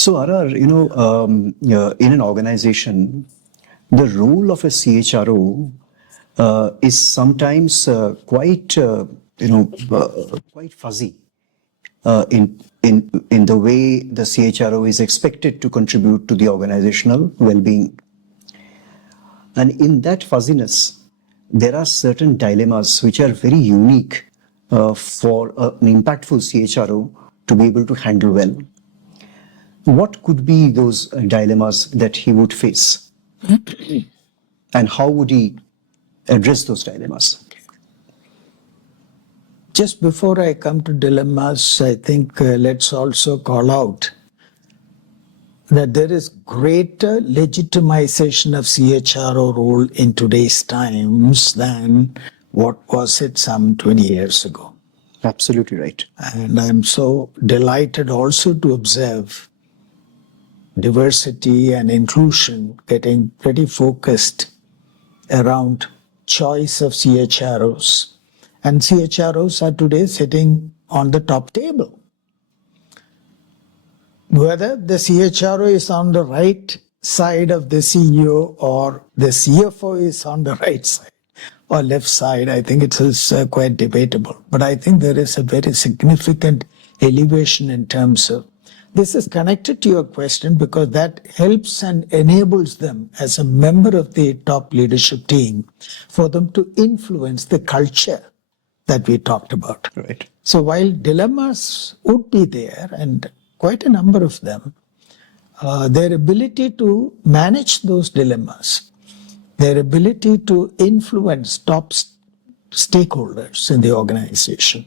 So, RR, in an organization, the role of a CHRO is sometimes quite fuzzy in the way the CHRO is expected to contribute to the organizational well-being. And in that fuzziness, there are certain dilemmas which are very unique for an impactful CHRO to be able to handle well. What could be those dilemmas that he would face? And how would he address those dilemmas? Just before I come to dilemmas, I think let's also call out that there is greater legitimization of CHRO role in today's times than what was it some 20 years ago. Absolutely right. And I'm so delighted also to observe diversity and inclusion getting pretty focused around choice of CHROs. And CHROs are today sitting on the top table. Whether the CHRO is on the right side of the CEO or the CFO is on the right side or left side, I think it is quite debatable. But I think there is a very significant elevation in terms of this is connected to your question because that helps and enables them as a member of the top leadership team for them to influence the culture that we talked about. Right. So while dilemmas would be there, and quite a number of them, their ability to manage those dilemmas, their ability to influence top stakeholders in the organization,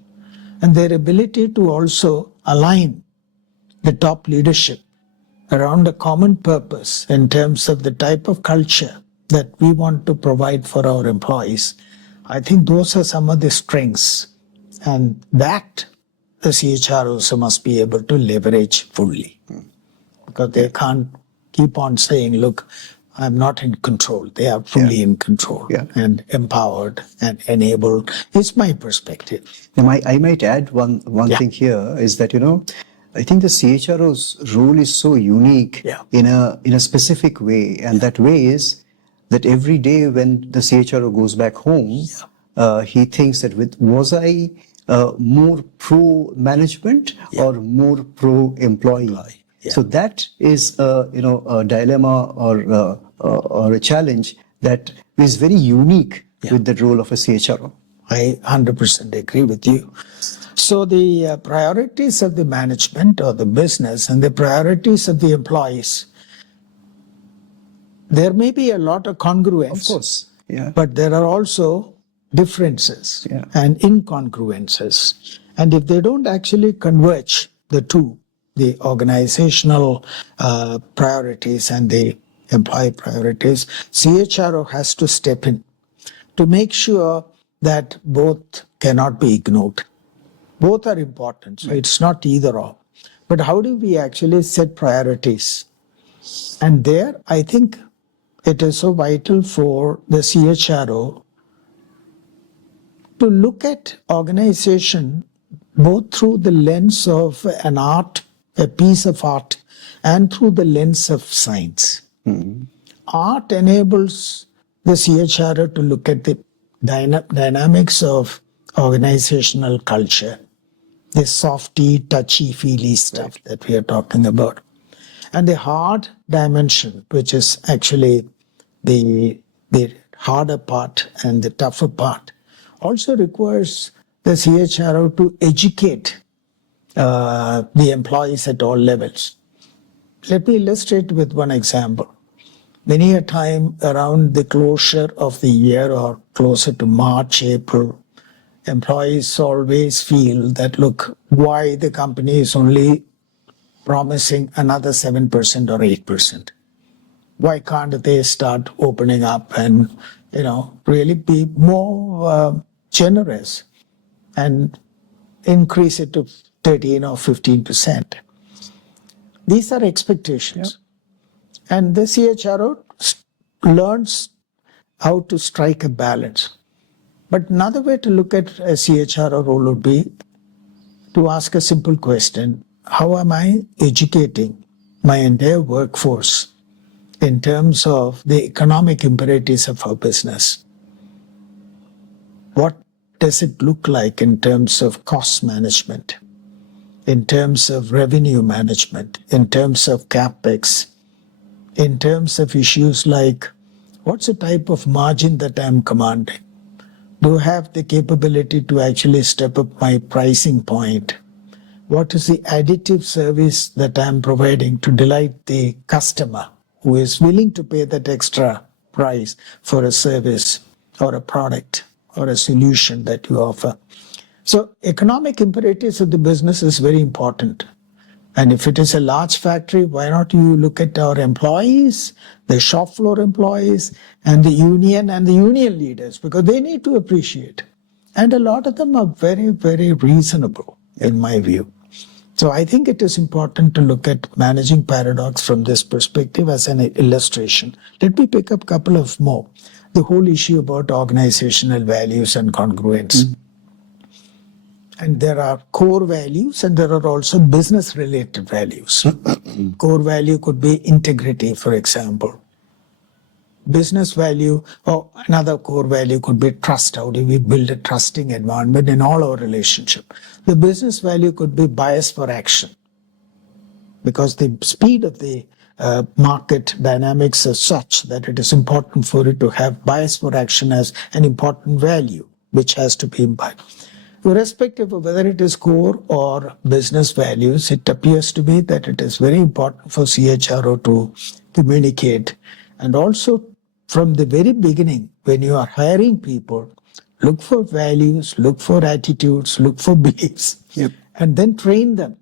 and their ability to also align the top leadership around a common purpose in terms of the type of culture that we want to provide for our employees. I think those are some of the strengths, and that the CHROs must be able to leverage fully because they can't keep on saying, look, I'm not in control. They are fully in control and empowered and enabled. It's my perspective. I might add one thing here is that, I think the CHRO's role is so unique in a specific way. And that way is that every day when the CHRO goes back home, he thinks that was I more pro-management or more pro-employee? So that is a dilemma or a challenge that is very unique with the role of a CHRO. I 100% agree with you. So the priorities of the management or the business and the priorities of the employees, there may be a lot of congruence. Of course. Yeah. But there are also differences and incongruences. And if they don't actually converge the two, the organizational priorities and the employee priorities, CHRO has to step in to make sure that both cannot be ignored. Both are important, so it's not either or. But how do we actually set priorities? And there, I think it is so vital for the CHRO to look at organization both through the lens of an art, a piece of art, and through the lens of science. Art enables the CHRO to look at the dynamics of organizational culture, this softy, touchy-feely stuff that we are talking about. And the hard dimension, which is actually the harder part and the tougher part, also requires the CHRO to educate the employees at all levels. Let me illustrate with one example. Many a time around the closure of the year or closer to March, April, employees always feel that, look, why the company is only promising another 7% or 8%? Why can't they start opening up and, really be more generous and increase it to 13 or 15%? These are expectations. And the CHRO learns how to strike a balance. But another way to look at a CHRO role would be to ask a simple question: how am I educating my entire workforce in terms of the economic imperatives of our business. What does it look like in terms of cost management, in terms of revenue management, in terms of CapEx, in terms of issues like what's the type of margin that I'm commanding? Do I have the capability to actually step up my pricing point? What is the additive service that I'm providing to delight the customer who is willing to pay that extra price for a service or a product or a solution that you offer? So economic imperatives of the business is very important. And if it is a large factory, why not you look at our employees, the shop floor employees, and the union leaders, because they need to appreciate. And a lot of them are very, very reasonable, in my view. So I think it is important to look at managing paradox from this perspective as an illustration. Let me pick up a couple of more. The whole issue about organizational values and congruence. And there are core values and there are also business related values. Core value could be integrity, for example. Business value or another core value could be trust. How do we build a trusting environment in all our relationship? The business value could be bias for action, because the speed of the market dynamics is such that it is important for it to have bias for action as an important value, which has to be imbibed. Irrespective of whether it is core or business values, it appears to me that it is very important for CHRO to communicate. And also from the very beginning, when you are hiring people, look for values, look for attitudes, look for beliefs, and then train them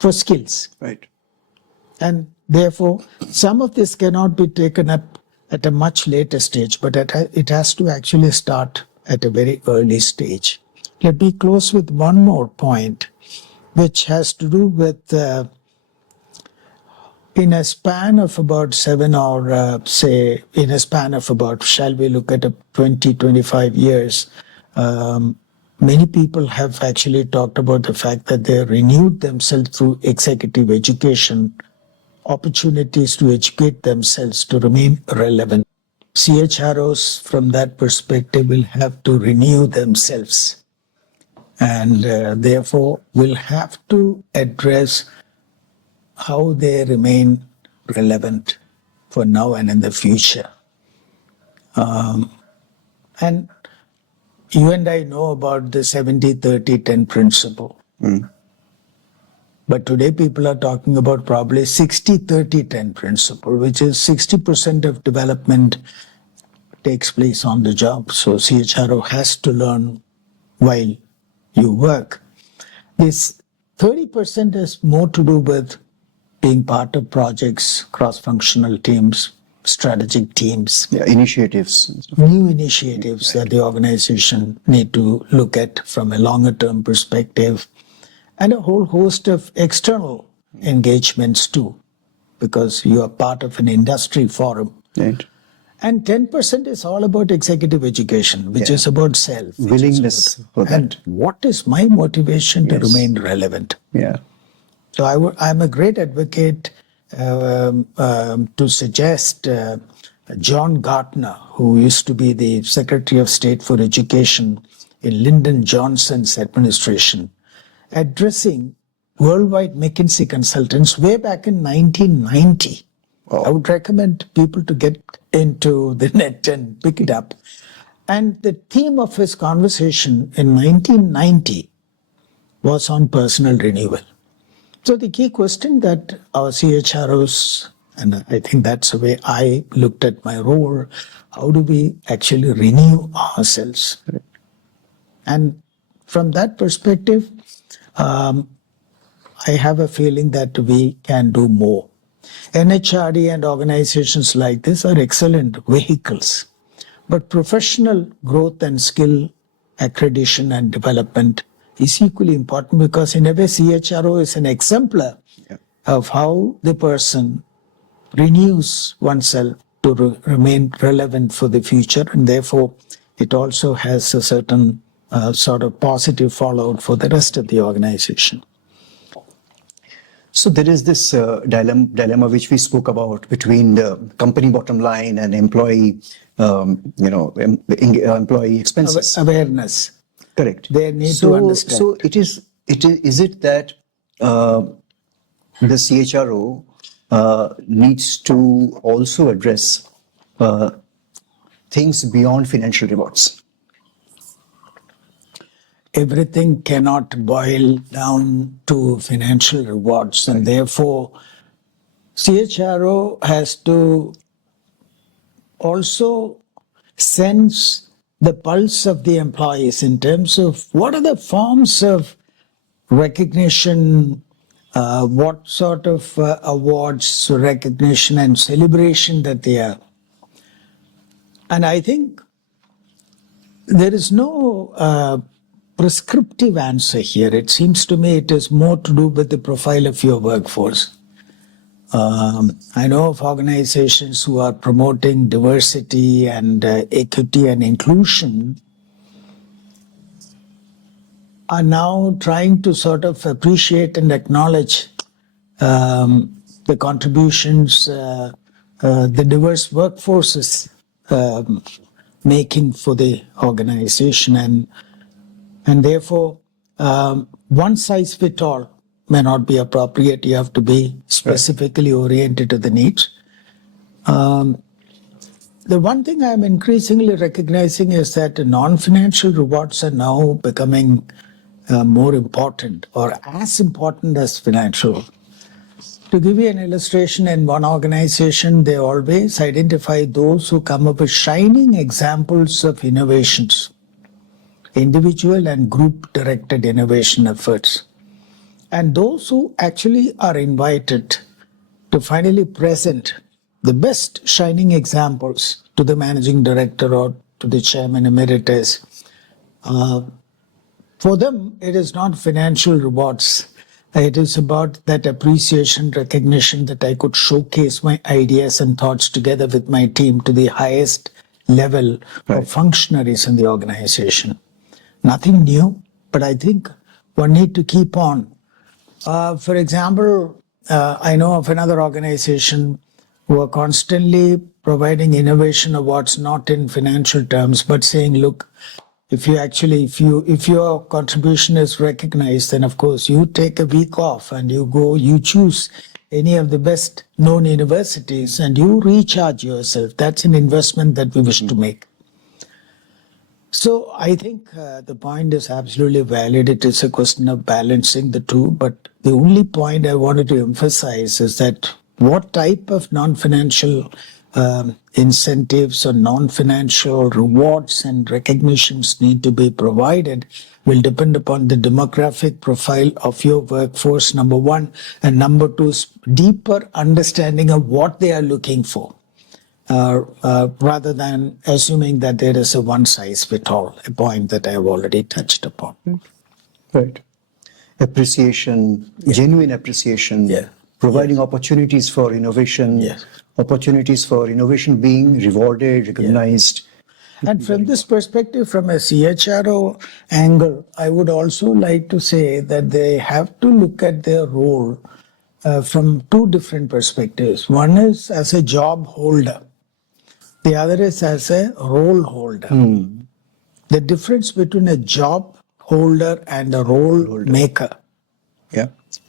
for skills. Right. And therefore, some of this cannot be taken up at a much later stage, but it has to actually start at a very early stage. Let me close with one more point, which has to do with in a span of about 7 or say in a span of about, shall we look at 20, 25 years, many people have actually talked about the fact that they renewed themselves through executive education, opportunities to educate themselves to remain relevant. CHROs from that perspective will have to renew themselves and therefore will have to address how they remain relevant for now and in the future. And you and I know about the 70-30-10 principle. But today people are talking about probably 60-30-10 principle, which is 60% of development takes place on the job. So CHRO has to learn while you work. This 30% is more to do with being part of projects, cross-functional teams, strategic teams. Initiatives. New initiatives that the organization need to look at from a longer-term perspective, and a whole host of external engagements too, because you are part of an industry forum. Right. And 10% is all about executive education, which is about self. Willingness for that. And what is my motivation to remain relevant? Yeah. So I'm a great advocate to suggest John Gartner, who used to be the Secretary of State for Education in Lyndon Johnson's administration, addressing worldwide McKinsey consultants way back in 1990. I would recommend people to get into the net and pick it up. And the theme of his conversation in 1990 was on personal renewal. So the key question that our CHROs, and I think that's the way I looked at my role, how do we actually renew ourselves? And from that perspective, I have a feeling that we can do more. NHRD and organizations like this are excellent vehicles, but professional growth and skill accreditation and development is equally important, because in a way CHRO is an exemplar of how the person renews oneself to remain relevant for the future, and therefore it also has a certain sort of positive fallout for the rest of the organization. So there is this dilemma which we spoke about between the company bottom line and employee, employee expenses. Awareness. Correct. They need to understand. So is it that the CHRO needs to also address things beyond financial rewards? Everything cannot boil down to financial rewards, and therefore CHRO has to also sense the pulse of the employees in terms of what are the forms of recognition, what sort of awards, recognition, and celebration that they are. And I think there is no prescriptive answer here. It seems to me it is more to do with the profile of your workforce. I know of organizations who are promoting diversity and equity and inclusion are now trying to sort of appreciate and acknowledge the contributions the diverse workforces making for the organization, and therefore one size fits all may not be appropriate. You have to be specifically oriented to the needs. The one thing I'm increasingly recognizing is that non-financial rewards are now becoming more important or as important as financial. To give you an illustration, in one organization, they always identify those who come up with shining examples of innovations, individual and group-directed innovation efforts. And those who actually are invited to finally present the best shining examples to the managing director or to the chairman emeritus, for them, it is not financial rewards. It is about that appreciation, recognition that I could showcase my ideas and thoughts together with my team to the highest level of functionaries in the organization. Nothing new, but I think one need to keep on. For example, I know of another organization who are constantly providing innovation awards, not in financial terms, but saying, look, if your contribution is recognized, then of course you take a week off and you choose any of the best known universities and you recharge yourself. That's an investment that we wish to make. So I think the point is absolutely valid. It is a question of balancing the two. But the only point I wanted to emphasize is that what type of non-financial incentives or non-financial rewards and recognitions need to be provided will depend upon the demographic profile of your workforce, number one, and number two, deeper understanding of what they are looking for. Rather than assuming that there is a one-size-fits-all, a point that I have already touched upon. Right. Appreciation, genuine appreciation, providing opportunities for innovation, opportunities for innovation being rewarded, recognized. And from this perspective, from a CHRO angle, I would also like to say that they have to look at their role from two different perspectives. One is as a job holder. The other is as a role holder. The difference between a job holder and a role maker.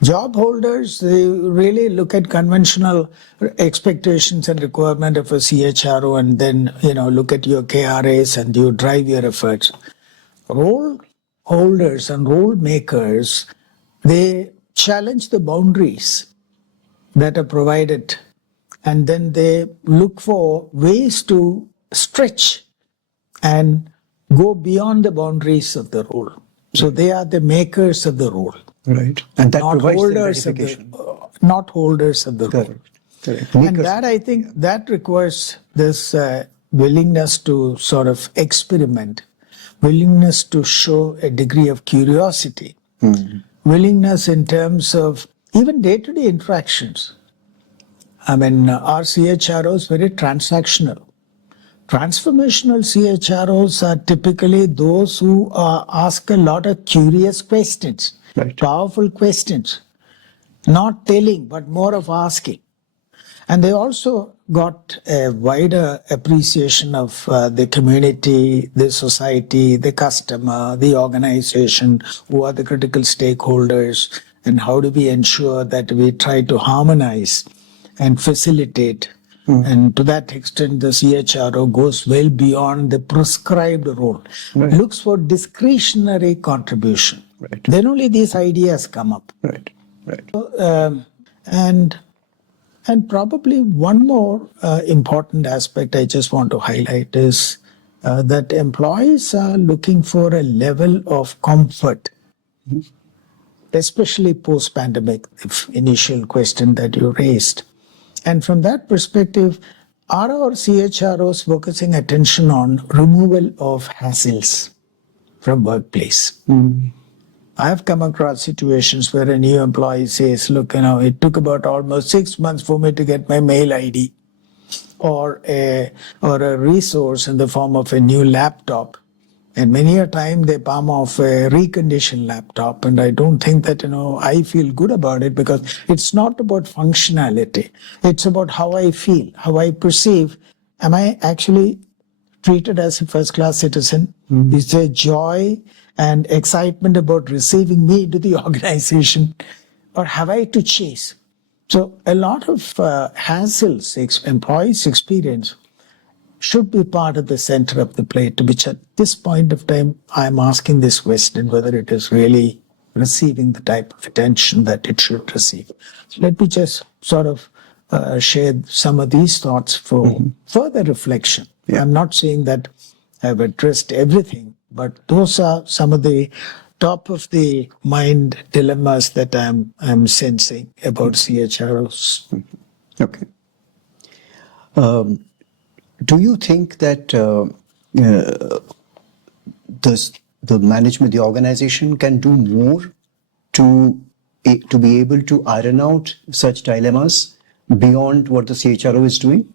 Job holders, they really look at conventional expectations and requirement of a CHRO and then, look at your KRAs and you drive your efforts. Role holders and role makers, they challenge the boundaries that are provided, and then they look for ways to stretch and go beyond the boundaries of the role. So they are the makers of the role. Right. And that provides the gratification. Not holders of the role. Correct. And that, I think, that requires this willingness to sort of experiment, willingness to show a degree of curiosity, willingness in terms of even day-to-day interactions. I mean, our CHROs is very transactional. Transformational CHROs are typically those who ask a lot of curious questions, powerful questions. not telling, but more of asking. And they also got a wider appreciation of the community, the society, the customer, the organization, who are the critical stakeholders, and how do we ensure that we try to harmonize and facilitate. And to that extent, the CHRO goes well beyond the prescribed role, Right. looks for discretionary contribution. Right. Then only these ideas come up. Right. Right. And probably one more important aspect I just want to highlight is that employees are looking for a level of comfort, especially post-pandemic, the initial question that you raised. And from that perspective, are our CHROs focusing attention on removal of hassles from workplace? I've come across situations where a new employee says, look, it took about almost 6 months for me to get my mail ID or a resource in the form of a new laptop. And many a time they palm off a reconditioned laptop. And I don't think that, I feel good about it, because it's not about functionality. It's about how I feel, how I perceive. Am I actually treated as a first-class citizen? Is there joy and excitement about receiving me into the organization? Or have I to chase? So a lot of hassles employees experience should be part of the center of the plate, which at this point of time, I'm asking this question, whether it is really receiving the type of attention that it should receive. So let me just sort of share some of these thoughts for further reflection. Yeah. I'm not saying that I've addressed everything, but those are some of the top of the mind dilemmas that I'm sensing about CHROs. Okay. Do you think that the management, the organization can do more to be able to iron out such dilemmas beyond what the CHRO is doing?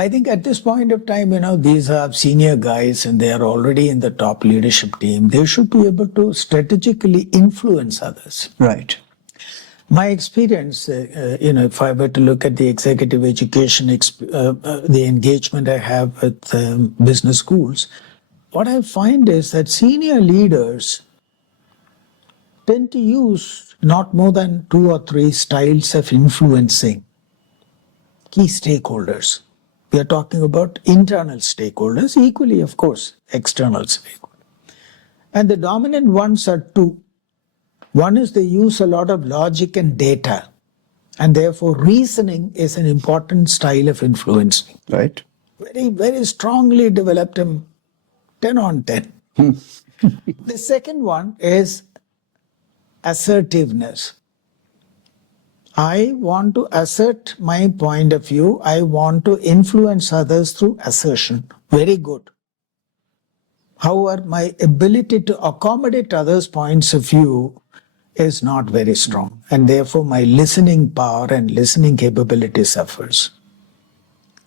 I think at this point of time, these are senior guys and they are already in the top leadership team. They should be able to strategically influence others. Right. My experience, if I were to look at the executive education, the engagement I have with business schools, what I find is that senior leaders tend to use not more than 2 or 3 styles of influencing key stakeholders. We are talking about internal stakeholders, equally, of course, external stakeholders. And the dominant ones are 2. One is they use a lot of logic and data, and therefore reasoning is an important style of influencing. Right. Very, very strongly developed them 10 on 10. The second one is assertiveness. I want to assert my point of view. I want to influence others through assertion. Very good. However, my ability to accommodate others' points of view is not very strong, and therefore my listening power and listening capability suffers.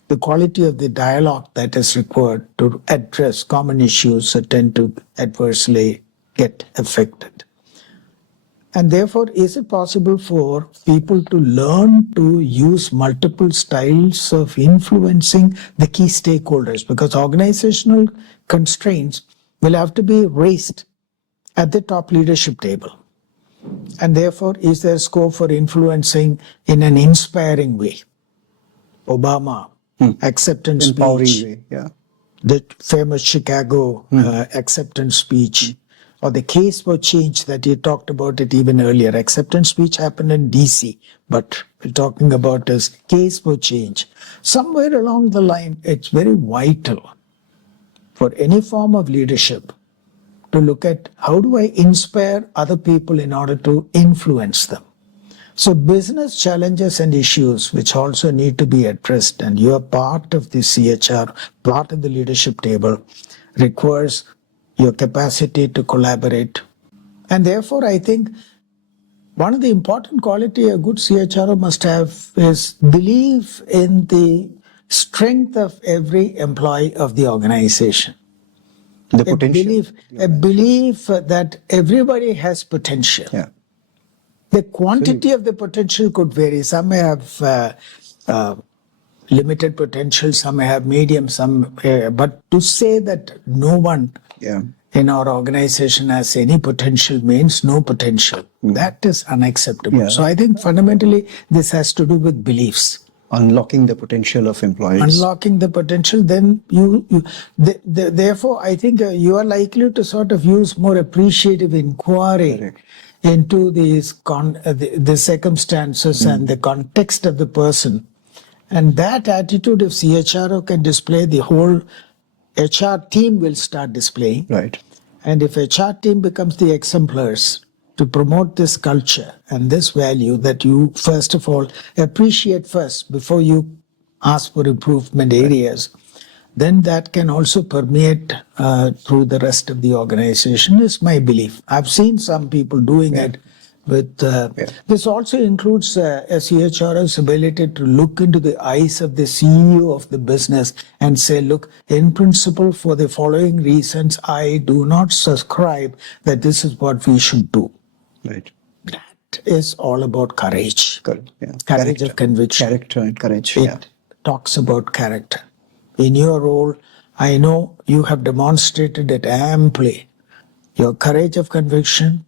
The quality of the dialogue that is required to address common issues tend to adversely get affected. And therefore, is it possible for people to learn to use multiple styles of influencing the key stakeholders? Because organizational constraints will have to be raised at the top leadership table. And therefore, is there scope for influencing in an inspiring way? Obama, acceptance Empowering speech, way, yeah. the famous Chicago acceptance speech, or the case for change that you talked about it even earlier. Acceptance speech happened in DC, but we're talking about this case for change. Somewhere along the line, it's very vital for any form of leadership to look at how do I inspire other people in order to influence them. So business challenges and issues which also need to be addressed, and you are part of the CHR, part of the leadership table, requires your capacity to collaborate. And therefore, I think one of the important quality a good CHRO must have is belief in the strength of every employee of the organization. The potential. a belief that everybody has potential. Yeah. The quantity of the potential could vary. Some may have limited potential, some may have medium, but to say that no one in our organization has any potential means no potential. That is unacceptable. Yeah. So I think fundamentally this has to do with beliefs. Unlocking the potential of employees. Unlocking the potential, then therefore I think you are likely to sort of use more appreciative inquiry into these the circumstances and the context of the person. And that attitude, if CHRO can display, the whole HR team will start displaying. Right. And if HR team becomes the exemplars to promote this culture and this value that you, first of all, appreciate first before you ask for improvement areas, then that can also permeate through the rest of the organization, is my belief. I've seen some people doing it with... This also includes a CHRO's ability to look into the eyes of the CEO of the business and say, look, in principle, for the following reasons, I do not subscribe that this is what we should do. Right. That is all about courage. Courage of conviction. Character and courage. It talks about character. In your role, I know you have demonstrated it amply. Your courage of conviction,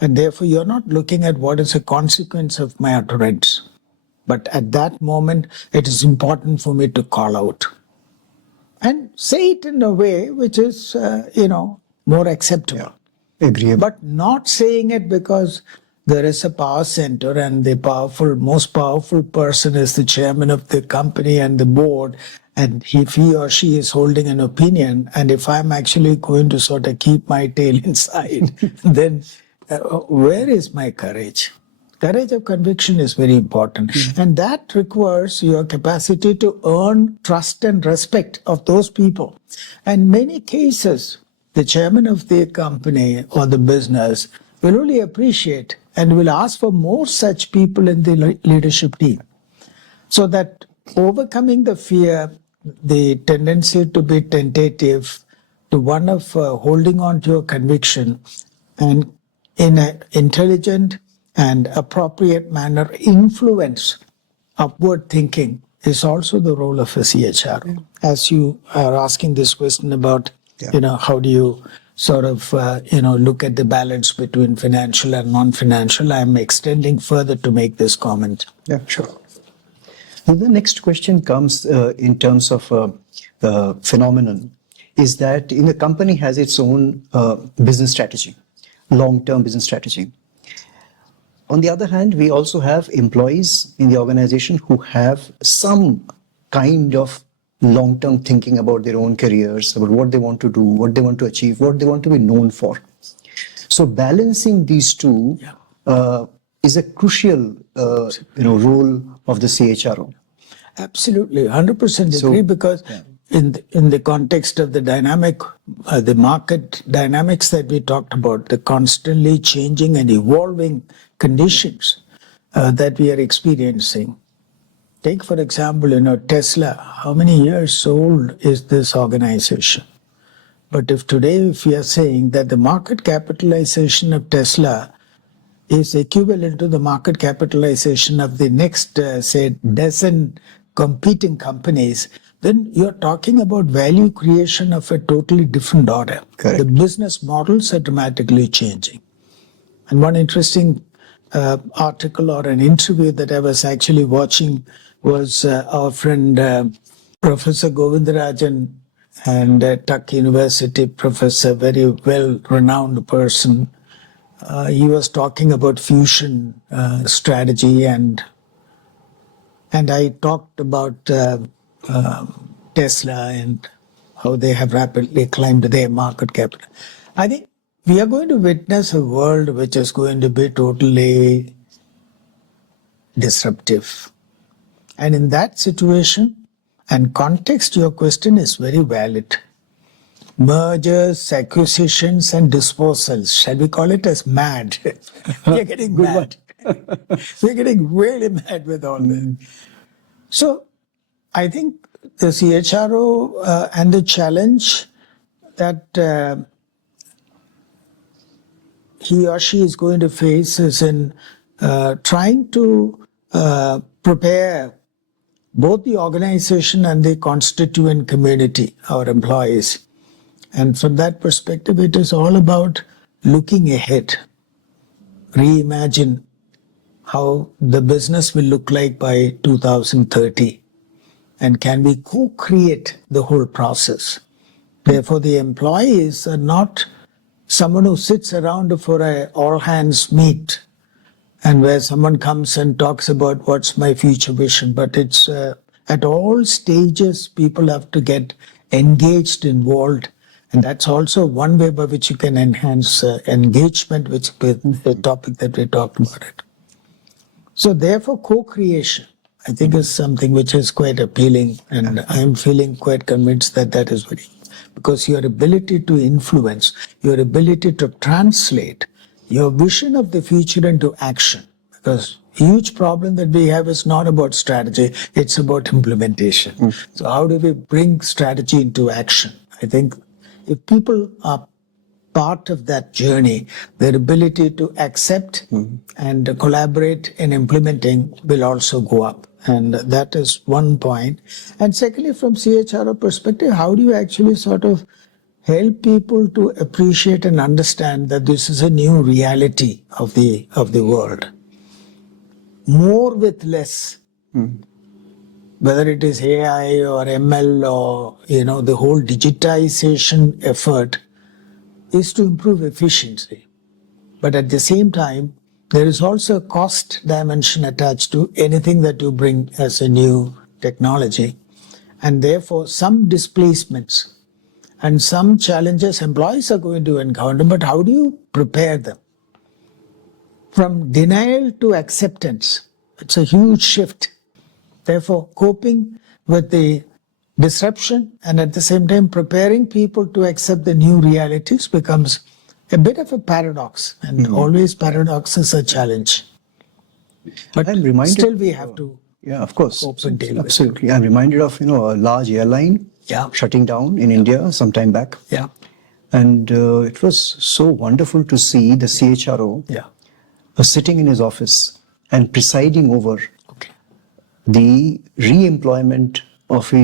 and therefore you're not looking at what is a consequence of my utterance. But at that moment, it is important for me to call out. And say it in a way which is, more acceptable. Agreeable. But not saying it because there is a power center and the most powerful person is the chairman of the company and the board, and if he or she is holding an opinion, and if I'm actually going to sort of keep my tail inside, then where is my courage? Courage of conviction is very important. And that requires your capacity to earn trust and respect of those people. And many cases, the chairman of the company or the business will only appreciate and will ask for more such people in the leadership team. So that overcoming the fear, the tendency to be tentative, to one of holding on to your conviction, and in an intelligent and appropriate manner influence upward thinking is also the role of a CHRO. As you are asking this question about, how do you sort of, look at the balance between financial and non-financial, I'm extending further to make this comment. Yeah, sure. Now the next question comes in terms of phenomenon, is that in the company has its own business strategy, long-term business strategy. On the other hand, we also have employees in the organization who have some kind of long-term thinking about their own careers, about what they want to do, what they want to achieve, what they want to be known for. So balancing these two is a crucial role of the CHRO. Absolutely, 100% agree, because in the context of the dynamic, the market dynamics that we talked about, the constantly changing and evolving conditions that we are experiencing. Take, for example, Tesla. How many years old is this organization? But if we are saying that the market capitalization of Tesla is equivalent to the market capitalization of the next, say, dozen competing companies, then you're talking about value creation of a totally different order. Correct. The business models are dramatically changing. And one interesting article or an interview that I was actually watching was our friend Professor Govindarajan and Tuck University professor, very well-renowned person. He was talking about fusion strategy, and I talked about Tesla and how they have rapidly climbed their market capital. I think we are going to witness a world which is going to be totally disruptive. And in that situation and context, your question is very valid. Mergers, acquisitions, and disposals. Shall we call it as mad? We are getting mad. We're getting really mad with all this. So I think the CHRO and the challenge that he or she is going to face is in trying to prepare both the organization and the constituent community, our employees. And from that perspective, it is all about looking ahead, reimagine how the business will look like by 2030, and can we co-create the whole process. Therefore, the employees are not someone who sits around for a all-hands meet and where someone comes and talks about what's my future vision, but it's at all stages people have to get engaged, involved, and that's also one way by which you can enhance engagement, which is the topic that we talked about it. So therefore, co-creation, I think, is something which is quite appealing, and I'm feeling quite convinced that that is very, because your ability to influence, your ability to translate your vision of the future into action, because huge problem that we have is not about strategy, it's about implementation. So how do we bring strategy into action? I think if people are part of that journey, their ability to accept and collaborate in implementing will also go up. And that is one point. And secondly, from CHRO perspective, how do you actually sort of help people to appreciate and understand that this is a new reality of the world? More with less. Whether it is AI or ML or the whole digitization effort is to improve efficiency. But at the same time, there is also a cost dimension attached to anything that you bring as a new technology. And therefore, some displacements and some challenges employees are going to encounter, but how do you prepare them? From denial to acceptance, it's a huge shift. Therefore, coping with the disruption and at the same time preparing people to accept the new realities becomes a bit of a paradox, and always paradox is a challenge. But I'm reminded, still we have to of course, cope and deal with it. absolutely. I'm reminded of a large airline shutting down in India some time back. And it was so wonderful to see the CHRO sitting in his office and presiding over the re-employment of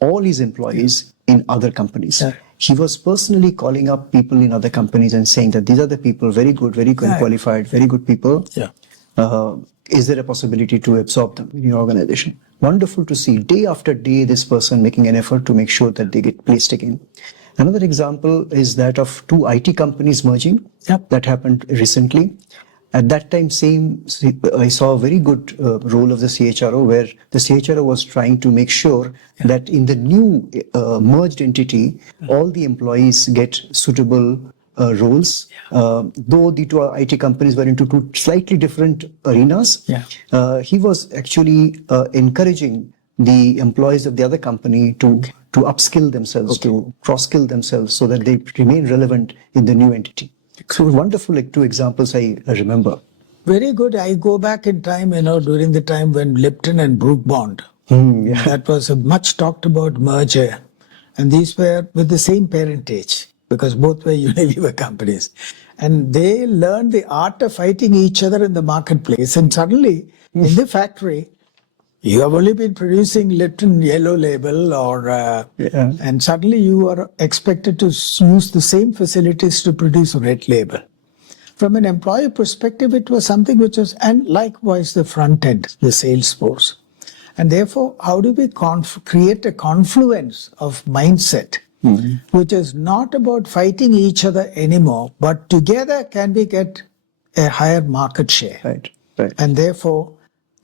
all his employees in other companies. He was personally calling up people in other companies and saying that these are the people, very good, very qualified, very good people. Is there a possibility to absorb them in your organization? Wonderful to see day after day this person making an effort to make sure that they get placed again. Another example is that of two IT companies merging. That happened recently. At that time, I saw a very good role of the CHRO, where the CHRO was trying to make sure that in the new merged entity, all the employees get suitable roles. Though the two IT companies were into two slightly different arenas, he was actually encouraging the employees of the other company to upskill themselves, to cross-skill themselves so that they remain relevant in the new entity. So wonderful, like two examples I remember. Very good. I go back in time, during the time when Lipton and Brook Bond, that was a much talked about merger. And these were with the same parentage, because both were Unilever companies. And they learned the art of fighting each other in the marketplace. And suddenly, in the factory, you have only been producing Lipton Yellow Label, and suddenly you are expected to use the same facilities to produce Red Label. From an employee perspective, it was something which was, and likewise the front end, the sales force. And therefore, how do we create a confluence of mindset, which is not about fighting each other anymore, but together can we get a higher market share? Right. And therefore,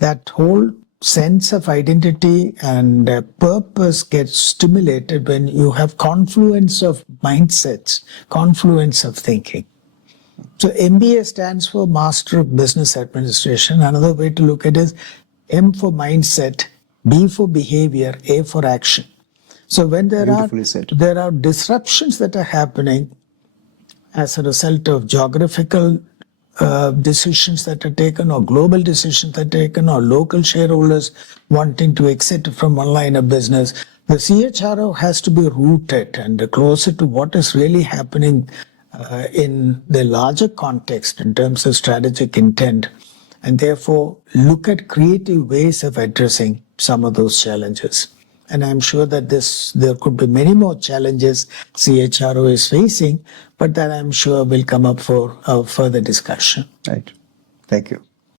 that whole sense of identity and purpose gets stimulated when you have confluence of mindsets, confluence of thinking. So MBA stands for Master of Business Administration. Another way to look at it is M for mindset, B for behavior, A for action. So when there are disruptions that are happening as a result of geographical decisions that are taken, or global decisions that are taken, or local shareholders wanting to exit from one line of business, The CHRO has to be rooted and closer to what is really happening in the larger context in terms of strategic intent, and therefore look at creative ways of addressing some of those challenges. And I'm sure that there could be many more challenges CHRO is facing, but that I'm sure will come up for further discussion. Right. Thank you.